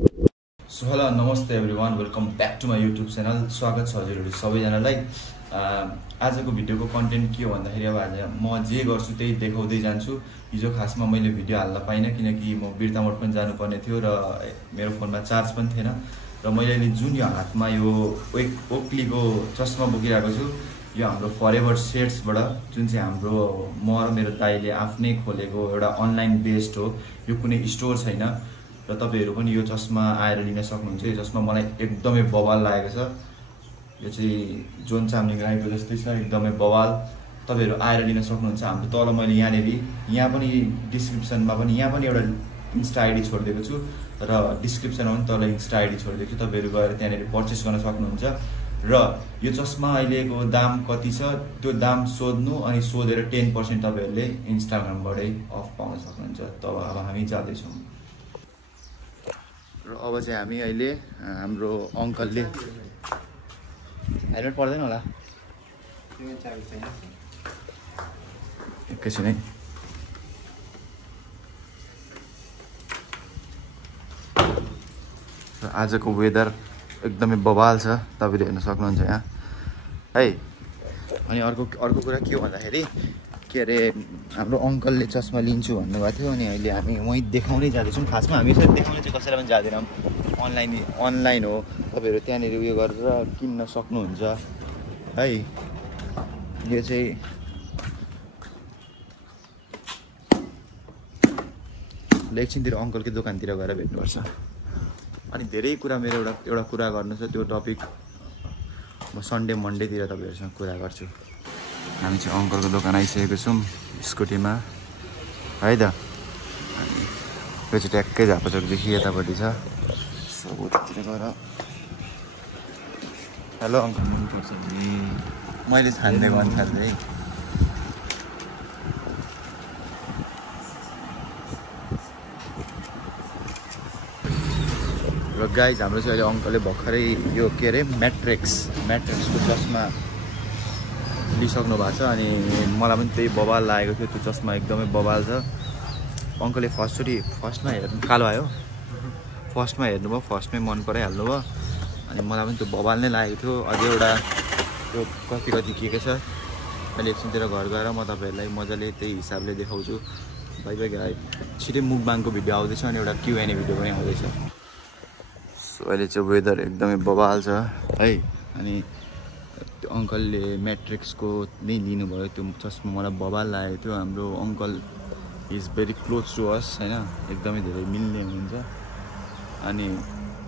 So hello नमस्ते everyone, welcome back to my YouTube channel. स्वागत छ हजुरहरू सबैजनालाई। आजको भिडियोको कन्टेन्ट के हो भन्दाखेरि अब आज म जे गर्छु त्यही देखाउँदै जान्छु। हिजो खासमा मैले भिडियो हाल्न पाइनँ किनकि म बिर्तामोड पनि जानुपर्ने थियो र मेरो फोनमा चार्ज पनि थिएन। र मैले अहिले जुन यो हातमा यो ओक्लीको चस्मा बोकिरहेको छु, यो हाम्रो फरेभर सेट्सबाट, जुन चाहिँ हाम्रो म र मेरो दाइले आफ्नै खोलेको एउटा अनलाइन बेस्ड हो। यो कुनै स्टोर छैन र तपाईहरु पनि यो चस्मा आएर लिन सक्नुहुन्छ। यो चस्मा मलाई एकदमै बवाल लागेको छ। यो चाहिँ जोन चामलिङ राईको जस्तै छ, एकदमै बवाल। तपाईहरु आएर लिन सक्नुहुन्छ। हाम्रो तल मैले यहाँ पनि डिस्क्रिप्सनमा पनि यहाँ पनि एउटा इन्स्टा आइडी छोडिदिएको छु र डिस्क्रिप्सनमा पनि तल इन्स्टा आइडी छोडिदिएको छु। तपाईहरु गएर त्यहाँनेर पर्चेस गर्न सक्नुहुन्छ। र यो चस्मा अहिलेको दाम कति छ त्यो दाम सोध्नु, अनि सोधेर 10% तपाईहरुले इन्स्टाग्रामबाटै अफ पाउन सक्नुहुन्छ। तब अब हामी जाँदैछौँ र अब चाहिँ हामी अहिले हाम्रो अंकलले हेलमेट पर्दैन होला एकैछिन है। आजको वेदर एकदमै बवाल छ, तपाईले हेर्न सक्नुहुन्छ यहाँ है। अनि अर्को कुरा के हो भन्दाखेरि के अरे हाम्रो अंकलले चस्मा लिन्छु भन्नुभएको थियो, अनि अहिले हामी वहीँ देखाउनै जाँदैछौँ। खासमा हामी यसरी देखाउन चाहिँ कसैलाई पनि जाँदैनौँ, अनलाइन हो। तपाईहरु त्यहाँनेर उयो गरेर किन्न सक्नुहुन्छ है। यो चाहिँ एकछिनतिर अंकलकै दोकानतिर गएर भेट्नुपर्छ। अनि धेरै कुरा मेरो एउटा कुरा गर्नु छ, त्यो टपिक म सन्डे मन्डेतिर तपाईहरुसँग कुरा गर्छु। हामी चाहिँ अंकलको दोकान आइसकेको छौँ स्कुटीमा है त। यो चाहिँ ट्याक्कै झापाचोकदेखि यतापट्टि छ, सबैतिर गएर हेलो अंकल मनपर्छ नि, मैले छान्दै मन थाल्दै है। र गाइज हाम्रो चाहिँ अहिले अंकलले भर्खरै यो के अरे म्याट्रिक्सको चस्मा लिइसक्नु भएको छ। अनि मलाई पनि त्यही बवाल लागेको थियो, त्यो चस्मा एकदमै बवाल छ। अंकलले फर्स्टमा हेर्नु कालो आयो, फर्स्टमा हेर्नुभयो, फर्स्टमै मन पराइहाल्नु भयो। अनि मलाई पनि त्यो बवाल नै लागेको थियो। अझै एउटा त्यो कति के छ, अहिले एकछिनतिर घर गएर म तपाईहरुलाई मजाले त्यही हिसाबले देखाउँछु। Bye bye guys. छिटै मुकबाङको भिडियो आउँदैछ अनि एउटा Q&A भिडियो पनि आउँदैछ। सो अहिले चाहिँ वेदर एकदमै बवाल छ है। अनि त्यो अंकलले म्याट्रिक्सको नै लिनुभयो, त्यो चस्मा मलाई बवाल लागेको थियो। हाम्रो uncle is very close to us हैन, एकदमै धेरै मिल्ने हुनुहुन्छ। अनि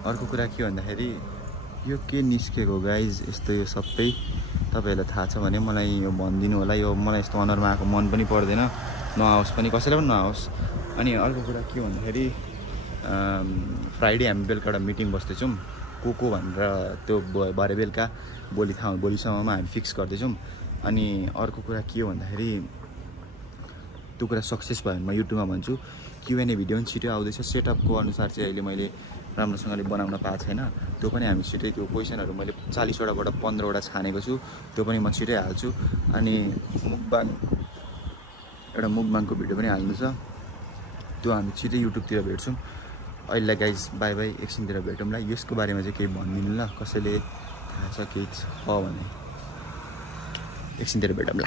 अर्को कुरा के भन्दाखेरि यो के निस्केको गाइज, यस्तो यो सबै तपाईहरुलाई थाहा छ भने मलाई यो भनिदिनु होला। यो मलाई यस्तो अनुहारमा आएको मन पनि पर्दैन, नआओस् पनि, कसैलाई पनि नआओस्। अनि अर्को कुरा के भन्दाखेरि फ्राइडे हामी बेलुका एउटा मिटिङ बस्दैछौँ को भनेर, त्यो भरे बेलुका भोलिसम्ममा हामी फिक्स गर्दैछौँ। अनि अर्को कुरा के हो भन्दाखेरि त्यो कुरा सक्सेस भयो भने म युट्युबमा भन्छु। Q&A भिडियो पनि छिटो आउँदैछ। सेटअपको अनुसार चाहिँ अहिले मैले राम्रोसँगले बनाउन पाएको छैन, त्यो पनि हामी छिटै, त्यो क्वेसनहरू मैले 40वटाबाट 15वटा छानेको छु, त्यो पनि म छिटै हाल्छु। अनि मुकबाङको भिडियो पनि हाल्नु छ, त्यो हामी छिटै युट्युबतिर भेट्छौँ। अहिले गाइज बाई बाई, एकछिनतिर भेटौँला। यसको बारेमा चाहिँ केही भनिदिनु ल, कसैले थाहा छ केही छ भने एकछिनतिर भेटौँला।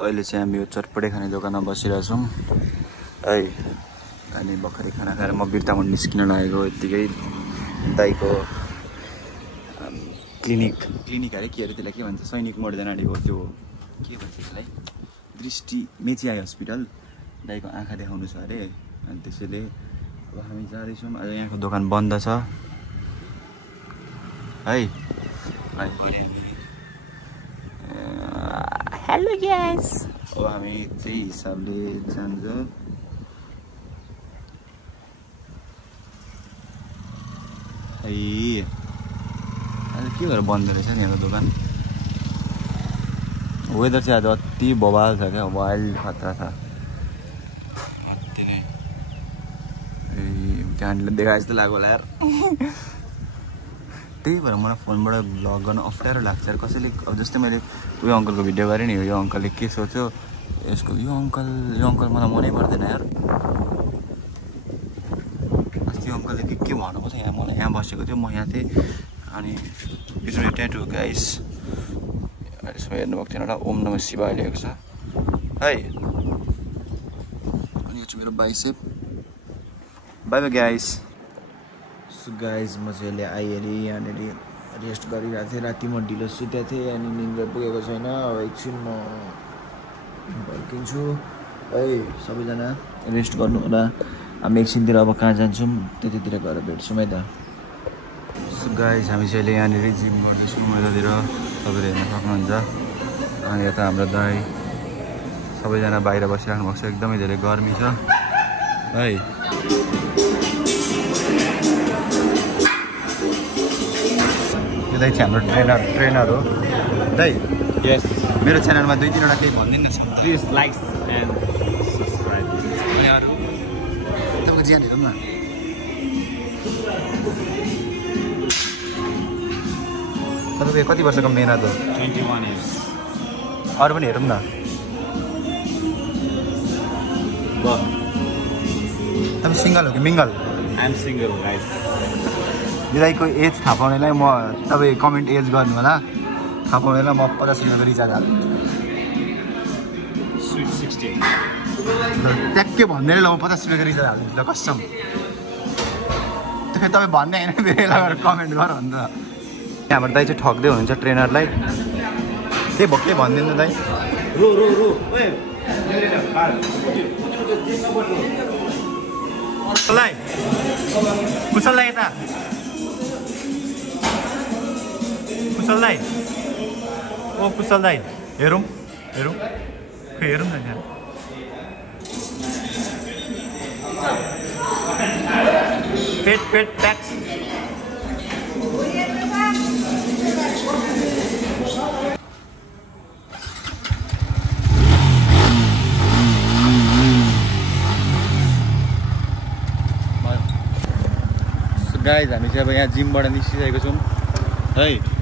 अहिले चाहिँ हामी यो चटपटे खाने दोकानमा बसिरहेछौँ है। अनि भर्खरै खाना खाएर म बिर्तामोड निस्किन लागेको यत्तिकै दाइको क्लिनिक अरे के अरे त्यसलाई के भन्छ, सैनिक मोड अगाडिको त्यो के भन्छ त्यसलाई, दृष्टि मेची आई हस्पिटल। दाइको आँखा देखाउनु छ अरे, अनि त्यसैले अब हामी जाँदैछौँ। आज यहाँको दोकान बन्द छ है। हेलो गाइस, अब हामी त्यही हिसाबले जान्छौँ। आज के भएर बन्द रहेछ नि यहाँको दोकान। वेदर चाहिँ आज अति बवाल छ क्या, वाइल्ड खतरा छ। क्यान्डल देखाए जस्तो लाग्यो होला यार। त्यही भएर मलाई फोनबाट भ्लग गर्न अप्ठ्यारो लाग्छ यार। कसैले अब जस्तै मैले उयो अङ्कलको भिडियो गरेँ नि, यो अङ्कलले के सोच्यो यसको, यो अङ्कल मलाई मनै पर्दैन यार। अस्ति अङ्कलले के भन्नुभएको थियो यहाँ मलाई यहाँ बसेको थियो म यहाँ थिएँ अनि यो चाहिँ ट्याटु गाइस यसमा हेर्नुभएको थिएन होला ओम नमः शिवाय लेखेको छ है अनि यो चाहिँ मेरो bicep by by guys so guys म चाहिँ अहिले आइहेरि यहाँनिर रेस्ट गरिरहेको थिएँ राति म ढिलो सुतेको थिएँ अनि निन्द्रा पुगेको छैन अब एकछिन म फर्किन्छु है सबैजना रेस्ट गर्नु होला हामी एकछिनतिर अब कहाँ जान्छौँ त्यतितिर गएर भेट्छौँ है त सो गाइस हामी चाहिँ अहिले यहाँनिर जिम गर्दैछौँ यतातिर तपाईँले हेर्न सक्नुहुन्छ अनि यता हाम्रो दाइ सबैजना बाहिर बसिराख्नु भएको छ एकदमै धेरै गर्मी छ है यो दाइ चाहिँ हाम्रो ट्रेनर हो दाइ Yes. मेरो च्यानलमा 2-3 वटा केही भनिदिनु न Please like and subscribe. तपाईँको ज्यान हेरौँ न तपाईँको कति वर्षको मेहनत हो 21 years. अरू पनि हेरौँ न तपाईँ सिङ्गल हो कि मिङ्गल I'm single, guys. दिदीको एज थाहा पाउनेलाई म तपाईँ कमेन्ट एज गर्नु होला थाहा पाउनेलाई म 50 रुपियाँको रिचार्ज हाल्छु Sweet 16. ट्याक्कै भन्दैन ल म 50 रुपियाँको रिचार्ज हाल्छु ल कसम त्यो तपाईँ भन्ने होइन धेरै लगाएर कमेन्ट गर भन्दा यहाँबाट दाइ चाहिँ ठग्दै हुनुहुन्छ ट्रेनरलाई त्यही भक्कै भनिदिनु दाइ कुशललाई यता कुशल दाइ ओ कुशल दाइ हेरौँ हेरौँ हेरौँ न त्यहाँ पेट पेट ट्याक्स गाइज हामी चाहिँ अब यहाँ जिमबाट निस्किसकेको छौँ है